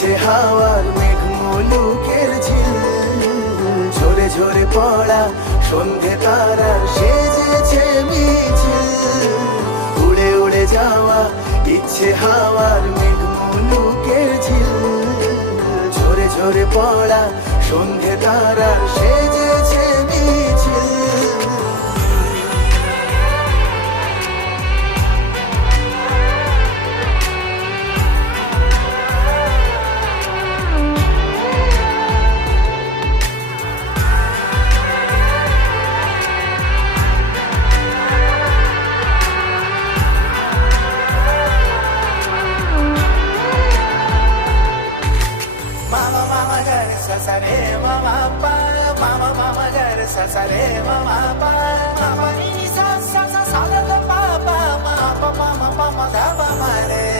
ইচ্ছে হাওয়ার মেঘ মুলুকের ঝিল, ঝরে ঝরে পড়া সন্ধে তারা সেজেছে মিছিল। উড়ে উড়ে যাওয়া ইচ্ছে হাওয়ার মেঘ মুলুকের ঝিল, ঝরে ঝরে পড়া সন্ধে তারা সেজেছে মিছিল। Mama mama gare sa sa re mama pa, mama mama gare sa sa re mama pa, mama ni sa sa sa sa da pa pa, ma pa ma pa ma da pa ma re.